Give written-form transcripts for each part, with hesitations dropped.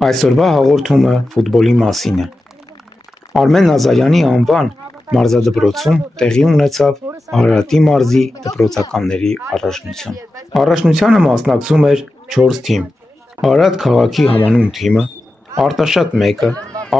Այսօրվա հաղորդումը ֆուտբոլի մասին է։ Արմեն Նազարյանի անվան մարզադպրոցում տեղի ունեցավ Արարատի մարզի դպրոցականների առաջնություն։ Առաջնությանը մասնակցում էր 4 թիմ՝ Արարատ քաղաքի համանուն թիմը, Արտաշատ 1-ը,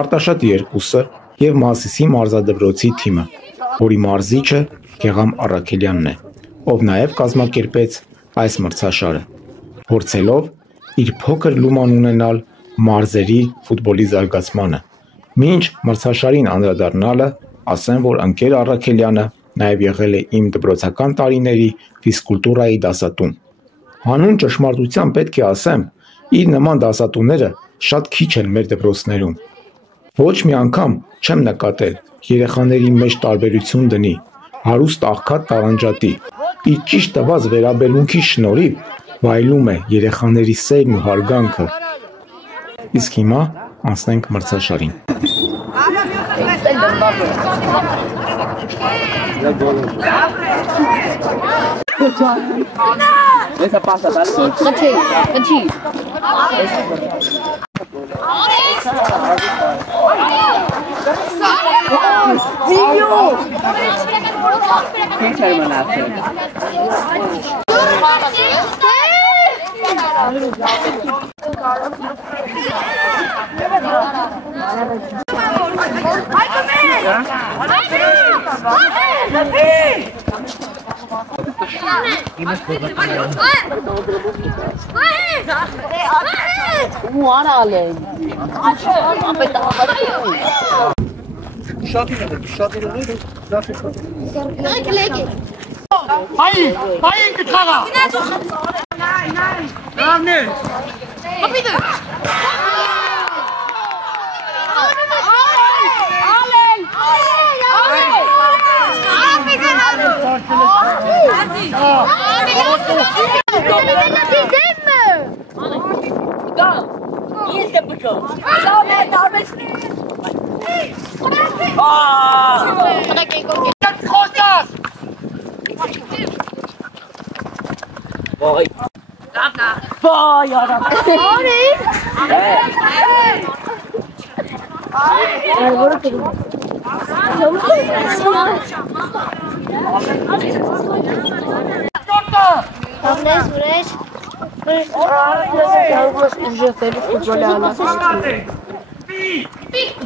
Արտաշատ 2-ը և Մասիսի մարզադպրոցի թիմը, որի մարզիչը Գեղամ Առաքելյանն է, ով նաև կազմակերպեց այս մրցաշարը, փորձելով իր փոքր լուման ունենալ մարզերի ֆուտբոլի զարգացմանը։ Մինչ մրցաշարին անդրադառնալը, ասեմ, որ ընկեր Առաքելյանը նաև եղել է իմ դպրոցական տարիների ֆիզկուլտուրայի դասատուն։ Հանուն ճշմարտության պետք է ասեմ, իր նման դասատուները շատ քիչ են մեր դպրոցներում։ Ոչ մի անգամ չեմ նկատել երեխաների մեջ տարբերություն դնի, հարուստ աղքատ տարանջատի, իր ճիշտ տված վերաբերմունքի շնորհիվ վայելում է երեխաների սերն ու հարգանքը։ Իսկ հիմա անցնենք մրցաշարին։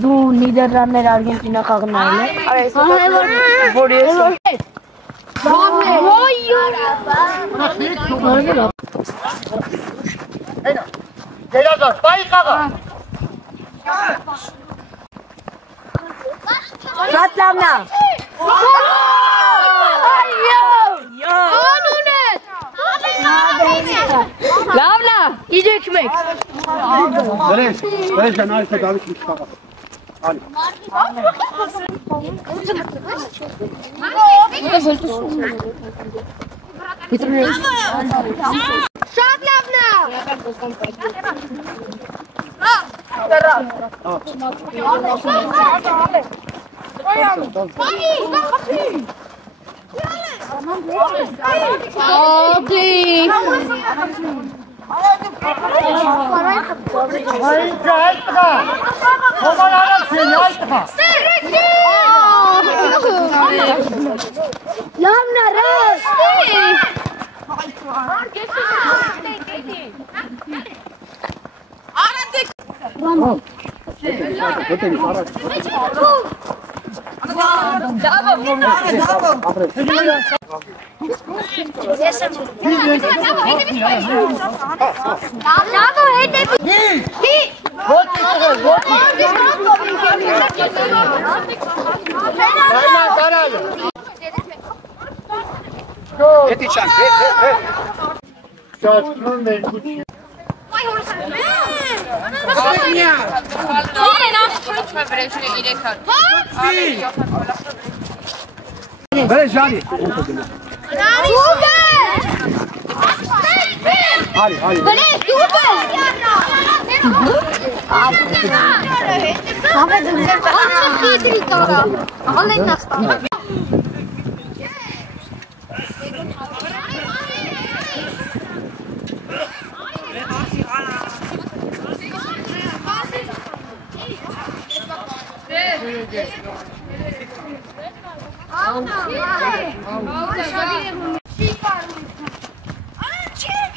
Դու Նիդերլանդներ Արգենտինա կաղնայել Լավնա, իջեք մեկ Վերես նայս է դավիթ ինչ կաղա Շատ լավնա Լավնա ռաշ Վերես ժանի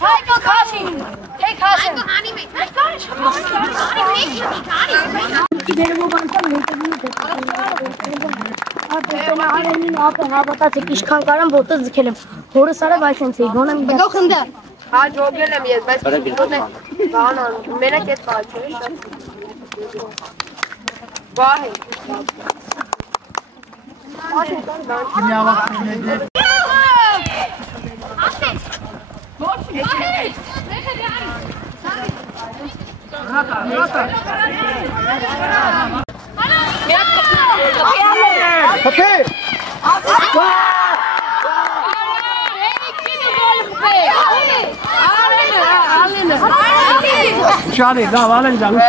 Հայկո քաշի։ Դե քաշի։ Հավատացեք ինչքան կարամ ոտը ձգել եմ։ Հորս արավ այսպես էի գոնեմ։ Գող ընդը։ Հա ջոգել եմ ես, բայց ոտն է բանան։ Մենակ այդ բաճը է շատ։ Վահ է։ Okay. Johnny, no, Alan, Johnny.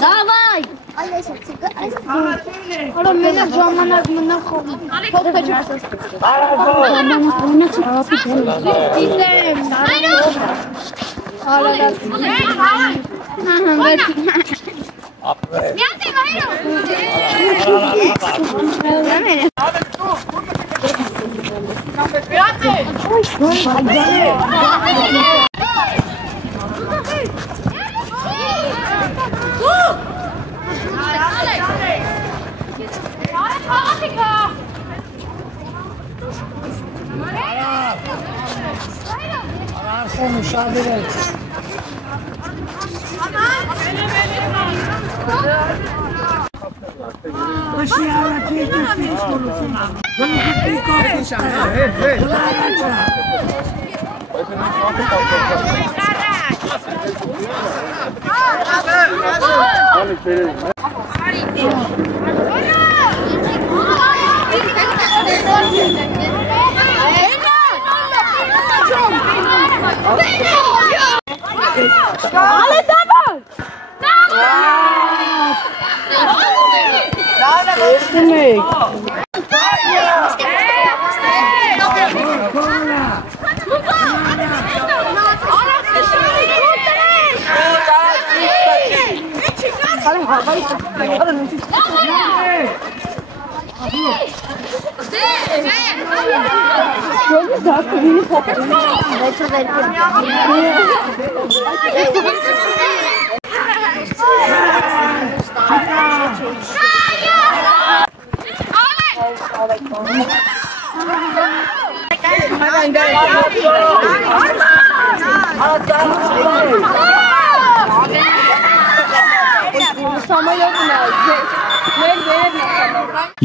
Давай! Ora mena ժամանակ մնա խոհ։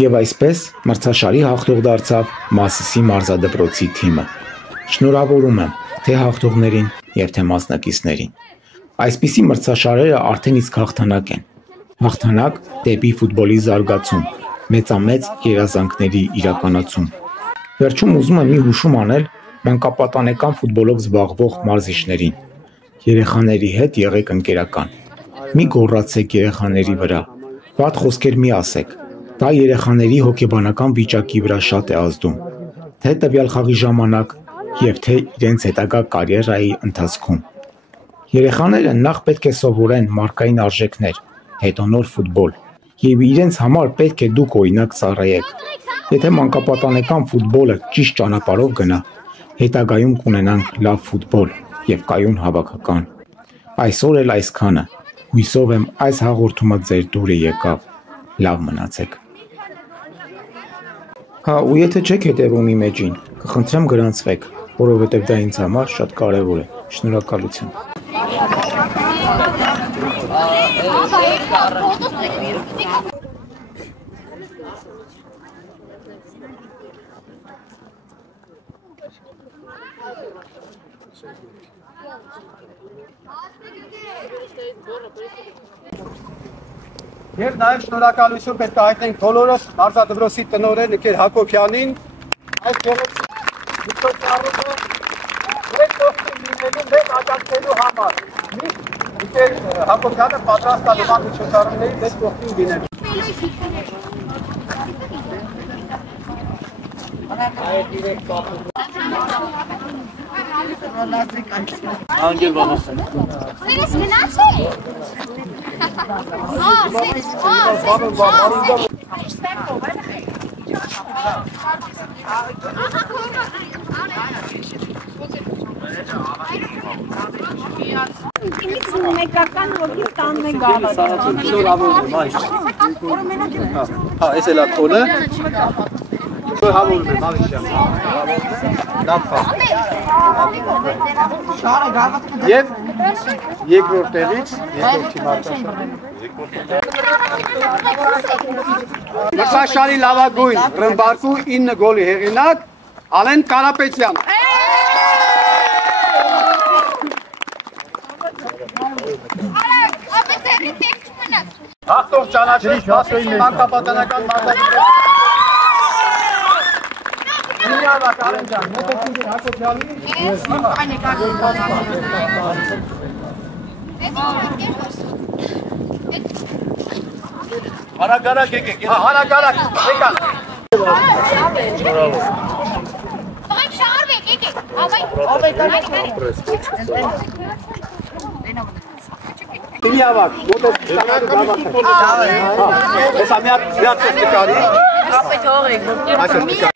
Եվ այսպես մրցաշարի հաղթող դարձավ Մասիսի մարզադպրոցի թիմը։ Շնորհավորում եմ թե հաղթողներին եւ թե մասնակիցներին։ Այսպիսի մրցաշարերը արդեն իսկ հաղթանակ են։ Հաղթանակ դեպի ֆուտբոլի զարգացում, մեծամեծ երազանքների իրականացում։ Վերջում ուզում եմ մի հուշում անել մանկապատանեկան ֆուտբոլով զբաղվող մարզիչներին։ Երեխաների հետ եղեք ընկերական։ Մի գոռացեք երեխաների վրա։ Վատ խոսքեր մի ասեք։ Դա երեխաների հոգեբանական վիճակի վրա շատ է ազդում, թե տվյալ խաղի ժամանակ եւ թե իրենց հետագա կարիերայի ընթացքում։ Երեխաները նախ պետք է սովորեն մարդկային արժեքներ, հետո նոր ֆուտբոլ, եւ իրենց համար պետք է դուք օրինակ ծառայեք։ Եթե մանկապատանեկան ֆուտբոլը ճիշտ ճանապարհով գնա, հետագայում կունենանք լավ ֆուտբոլ եւ կայուն հավաքական։ Այսօր էլ այսքանը։ Հույսով եմ այս հաղորդումը ձեր դուրը եկավ։ Լավ մնացեք։ Հա, ու եթե չեք հետևում իմ էջին, կխնդրեմ գրանցվեք, որովհետև դա ինձ համար շատ կարևոր է։ Շնորհակալություն։ Եվ նաև շնորհակալություն պետք է հայտնենք բոլորս մարզադպրոցի տնօրեն Նիկեր Հակոբյանին, այս գեղեցիկ առումով մեծ օգտին լինելու, մեծ աջակցելու համար։ Նիկեր Հակոբյանը պատրաստ է նման միջոցառումների մեծ օգտին լինելու։ Անգել բանոս։ Սիրես գնացի։ Մեկական ոգի տանն է գալը։ Հա, այս էլ է քոլը։ Հավորում եմ, ավիշյամ։ Լավ խաղ։ Եվ երկրորդ տեղից, երկրորդի մարտաշարի։ Մրցաշարի լավագույն ռմբարկու 9 գոլի հեղինակ Ալեն Կարապետյան։ Հաղթող ճանաչվեց 19 մանկապատանական մարտադիպրոցի։ Միանակ Ալեն ջան, մոտեցինք Հակոբյանի։ Հարագարակ եկեք, հարագարակ, եկան։ Աղայք շարվեք, եկեք, աղայք։ Իմի ավակ, մոտեցինք ստանալու գավակը։ Ես ամիատ միացես նկարի։ Այսպես նկարի։